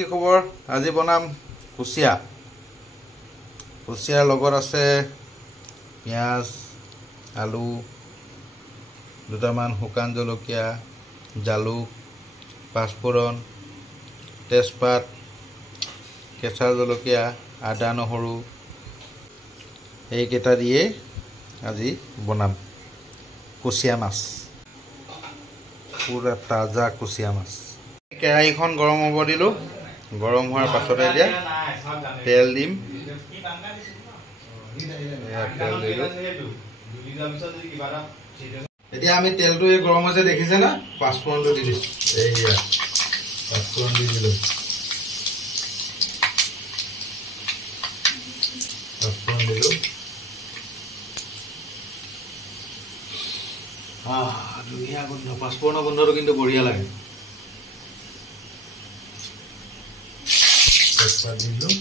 কি খবৰ আজি বনাম কুচিয়া কুচিয়াৰ লগত আছে পিয়াজ আলু দুটামান শুকান জলকীয়া জালুক পাঁচফোৰণ তেজপাত কেঁচা জলকীয়া আদা নহৰু এইকেইটা দিয়ে আজি বনাম কুচিয়া মাছ পুৰা তাজা কুচিয়া মাছ কেৰাহীখন গৰম হ'ব দিলোঁ গৰম হোৱাৰ পাছতে এতিয়া তেল দিম এতিয়া আমি তেলটো এই গৰম হৈছে দেখিছে না পাঁচফোৰণটো দি দিছোঁ এইয়া পাঁচফোৰণ দি দিলোঁ পাঁচফোৰণ দিলোঁ ধুনীয়া গোন্ধ পাঁচফোৰণৰ গোন্ধটো কিন্তু বঢ়িয়া লাগে তেজপাত দিলোঁ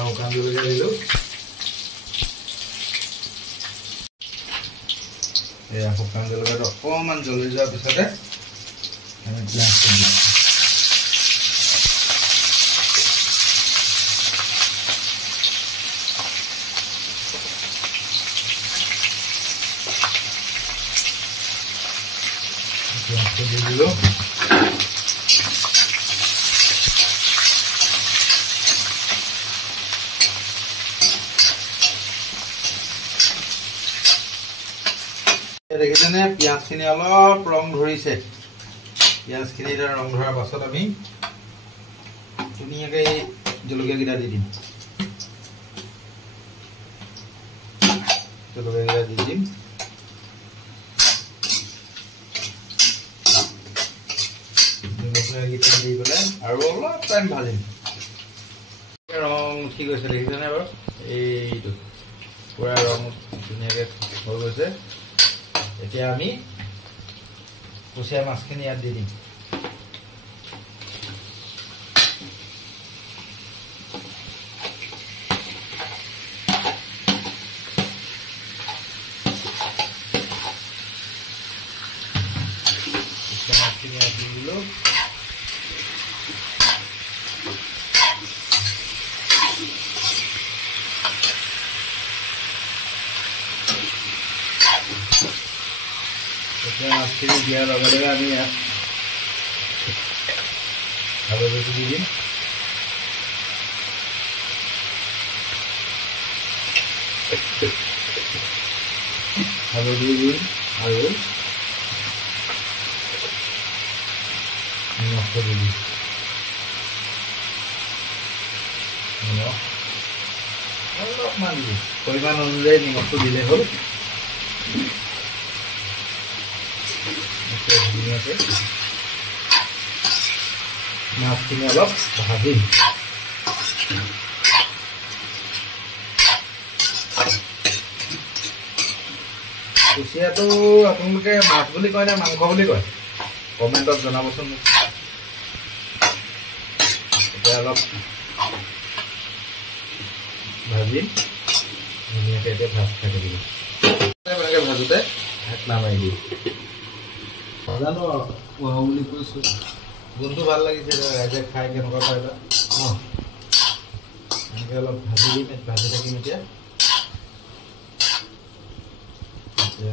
শুকান জলকীয়া দিলোঁ এয়া শুকান জলকীয়াটো অকণমান জ্বলি যোৱাৰ পিছতে আমি পিঁয়াজটো দিওঁ পিঁয়াজটো দি দিলোঁ দেখিছেনে পিঁয়াজখিনি অলপ ৰং ধৰিছে পিঁয়াজখিনি এতিয়া ৰং ধৰাৰ পাছত আমি ধুনীয়াকৈ জলকীয়াকেইটা দি দিম জলকীয়াকেইটা দি দিম জলকীয়াকেইটা দি পেলাই আৰু অলপ টাইম ভাজিম ৰং উঠি গৈছে দেখিছেনে বাৰু এইটো পুৰা ৰং ধুনীয়াকৈ হৈ গৈছে এতিয়া আমি কুচিয়া মাছখিনি ইয়াত দি দিম কুচিয়া মাছখিনি ইয়াত দি দিলোঁ মাছখিনি দিয়াৰ লগে লগে আমি ইয়াত হালধিটো দি দিম হালধি দিম আৰু নিমখটো দি দিম নিমখ অলপমান দিম পৰিমাণ অনুযায়ী নিমখটো দিলে হ'ল ধুনীয়াকৈ মাছখিনি অলপ ভাজিম কুচিয়াটো আপোনালোকে মাছ বুলি কয় নে মাংস বুলি কয় কমেণ্টত জনাবচোন এতিয়া অলপ ভাজিম ধুনীয়াকৈ এতিয়া ভাজ খাই থাকিব এনেকৈ ভাজোঁতে হাত নামাৰি দিম জানো কোৱা বুলি কৈছোঁ গোন্ধটো ভাল লাগিছে ৰাইজে খাই কেনেকুৱা পাই বা এনেকৈ অলপ ভাজি দিম ভাজি থাকিম এতিয়া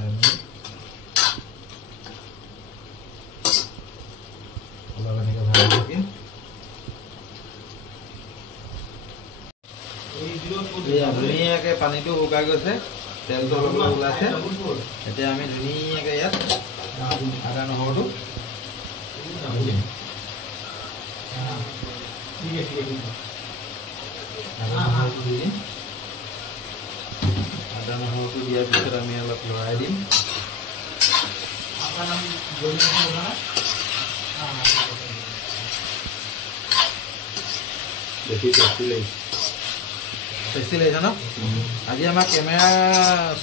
আমি অলপ এনেকৈ ভাজি থাকিম ধুনীয়াকৈ পানীটো শুকাই গৈছে তেলটো অলপ ওলাইছে এতিয়া আমি ধুনীয়াকৈ ইয়াত আদা নহৰুটো দিম আদা নহৰুটো দিয়াৰ পিছত আমি অলপ লৰাই দিম বেছি টেষ্টি লাগিছে ন আজি আমাৰ কেমেৰা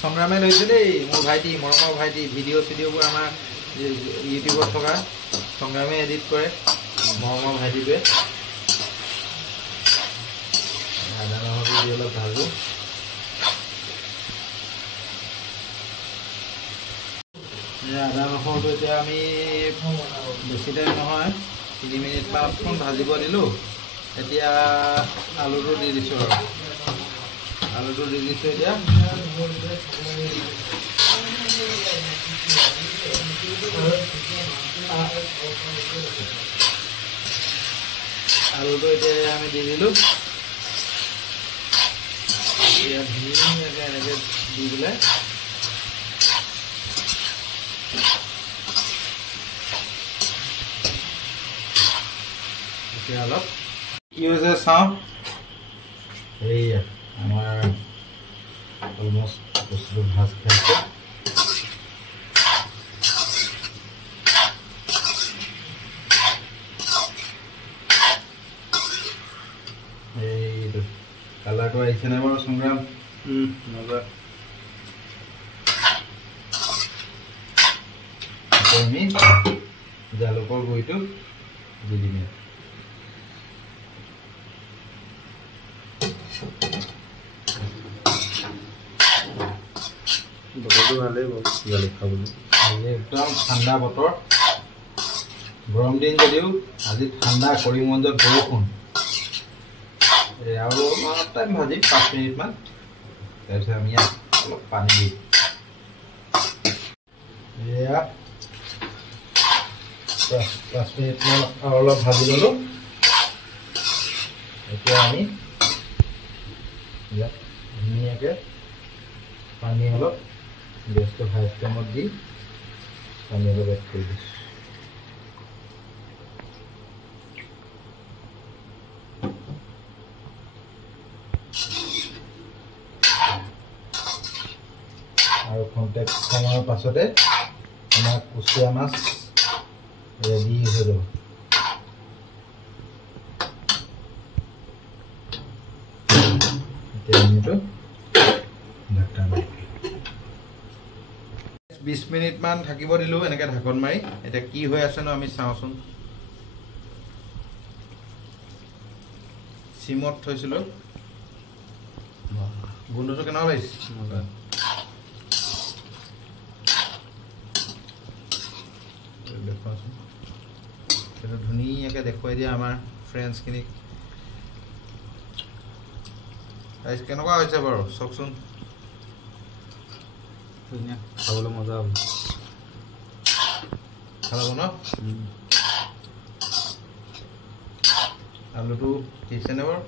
সংগ্ৰামে লৈছে দেই মোৰ ভাইটি মৰমৰ ভাইটি ভিডিঅ' চিডিঅ'বোৰ আমাৰ ইউটিউবত থকা সংগ্ৰামে এডিট কৰে মৰমৰ ভাইটিটোৱে দি অলপ ভাজোঁ। আদা নহৰুটো এতিয়া আমি বেছি টাইম নহয় 3 মিনিটমান অকণমান ভাজিব দিলোঁ। এতিয়া আলুটো দি দিছোঁ আৰু আলুটো দি দিছোঁ এতিয়া। আলুটো এতিয়া আমি দি দিলোঁ। এতিয়া ধুনীয়াকৈ এনেকৈ দি পেলাই এতিয়া অলপ কি হৈছে চাওঁ। এইয়া আমাৰ অলমষ্ট বস্তুটো ভাজ খাইছে। এইটো কালাৰটো আহিছে নাই বাৰু সংগ্ৰাম? মজা। আমি জালুকৰ গুড়িটো দি দিম। বতৰটো ভালেই বাৰু জালুক খাবলৈ। আজি একদম ঠাণ্ডা বতৰ, গৰম দিন যদিও আজি ঠাণ্ডা কৰিমগঞ্জত বৰষুণ। আৰু অলপ টাইম ভাজি 5 মিনিটমান, তাৰপিছত আমি ইয়াত অলপ পানী দিম। এয়া 5 মিনিটমান আৰু অলপ ভাজি ল'লোঁ। এতিয়া আমি ইয়াত ধুনীয়াকৈ পানী অলপ গেছটো হাই ফ্লেমত দি পানী অলপ এড কৰি দিছোঁ। আৰু কণ্টেক্ট সময়ৰ পাছতে আমাৰ কুচিয়া মাছ ৰেডি হৈ যাব। এতিয়া আমিতো 20 মিনিটমান থাকিব দিলোঁ এনেকৈ ঢাকন মাৰি। এতিয়া কি হৈ আছেনো আমি চাওঁচোন। চিমত থৈছিলোঁ। গোন্ধটো কেনেকুৱা লাগিছে? দেখুৱাচোন, সেইটো ধুনীয়াকৈ দেখুৱাই দিয়া আমাৰ ফ্ৰেণ্ডছখিনিক। কেনেকুৱা হৈছে বাৰু চাওকচোন। ধুনীয়া, খাবলৈ মজা হ'ব। ভাল হ'ব ন? আলুটো দিছেনে বাৰু?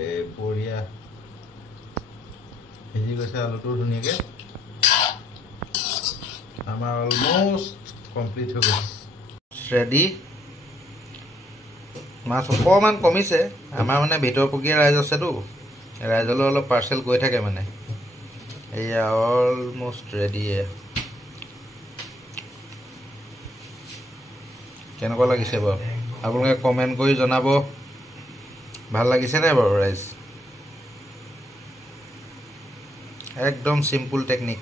এই বঢ়িয়া সিজি গৈছে আলুটো ধুনীয়াকৈ। আমাৰ অলমষ্ট কমপ্লিট হৈ গৈছে, ৰেডি। মাছ অকণমান কমিছে, আমাৰ মানে ভিতৰপকীয়া ৰাইজ আছেতো, ৰাইজলৈ অলপ পাৰ্চেল গৈ থাকে মানে। এয়া অলমষ্ট ৰেডি। কেনেকুৱা লাগিছে বাৰু আপোনালোকে কমেণ্ট কৰি জনাব। ভাল লাগিছে নাই বাৰু ৰাইজ? একদম চিম্পুল টেকনিক।